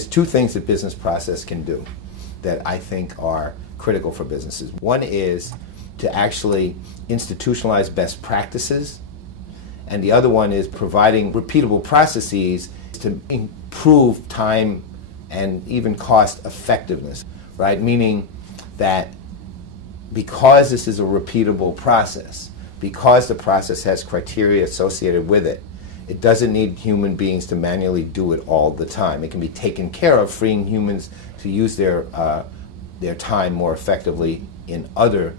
there's two things that business process can do that I think are critical for businesses. One is to actually institutionalize best practices, and the other one is providing repeatable processes to improve time and even cost effectiveness, right? Meaning that because this is a repeatable process, because the process has criteria associated with it, it doesn't need human beings to manually do it all the time. It can be taken care of, freeing humans to use their time more effectively in other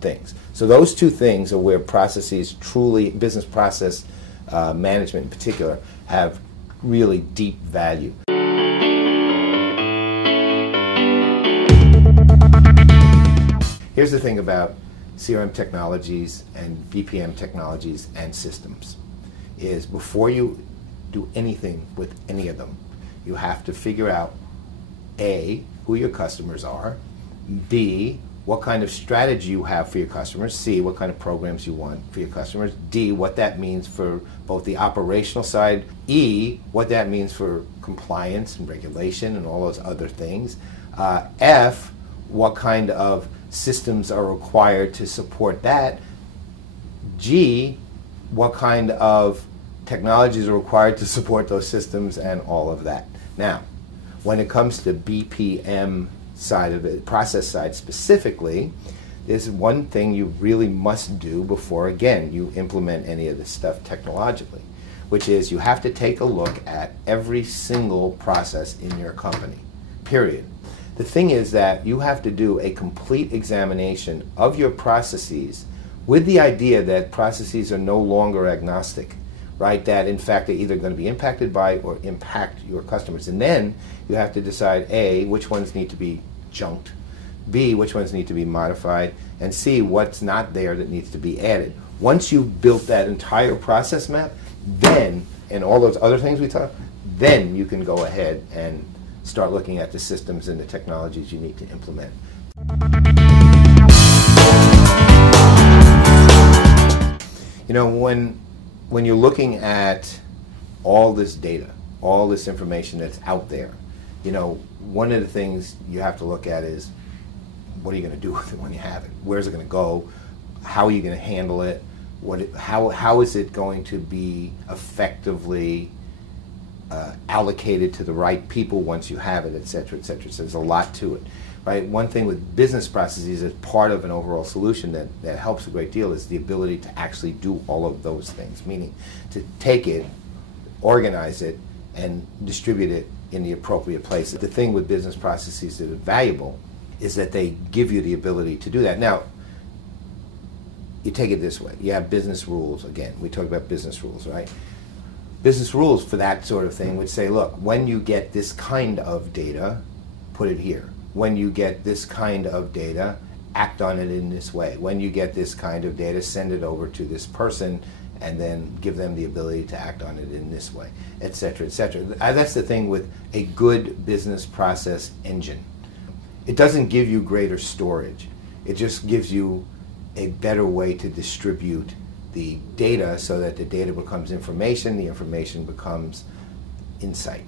things. So those two things are where processes truly, business process management in particular, have really deep value. Here's the thing about CRM technologies and BPM technologies and systems, is before you do anything with any of them, you have to figure out A, who your customers are, B, what kind of strategy you have for your customers, C, what kind of programs you want for your customers, D, what that means for both the operational side, E, what that means for compliance and regulation and all those other things, F, what kind of systems are required to support that, G, what kind of technologies are required to support those systems, and all of that. Now, when it comes to BPM side of it, process side specifically, there's one thing you really must do before, again, you implement any of this stuff technologically, which is you have to take a look at every single process in your company, period. The thing is that you have to do a complete examination of your processes with the idea that processes are no longer agnostic, right? That in fact they're either going to be impacted by or impact your customers. And then you have to decide A, which ones need to be junked, B, which ones need to be modified, and C, what's not there that needs to be added. Once you've built that entire process map, then, and all those other things we talked, then you can go ahead and start looking at the systems and the technologies you need to implement. You know, when you're looking at all this data, all this information that's out there, you know, one of the things you have to look at is, what are you going to do with it when you have it? Where's it going to go? How are you going to handle it? How is it going to be effectively allocated to the right people once you have it, et cetera, et cetera. So there's a lot to it, right? One thing with business processes as part of an overall solution that helps a great deal is the ability to actually do all of those things, meaning to take it, organize it, and distribute it in the appropriate place. The thing with business processes that are valuable is that they give you the ability to do that. Now, you take it this way. You have business rules. Again, we talked about business rules, right? Business rules for that sort of thing would say, look, when you get this kind of data, put it here. When you get this kind of data, act on it in this way. When you get this kind of data, send it over to this person and then give them the ability to act on it in this way, et cetera, et cetera. That's the thing with a good business process engine. It doesn't give you greater storage. It just gives you a better way to distribute the data so that the data becomes information, the information becomes insight.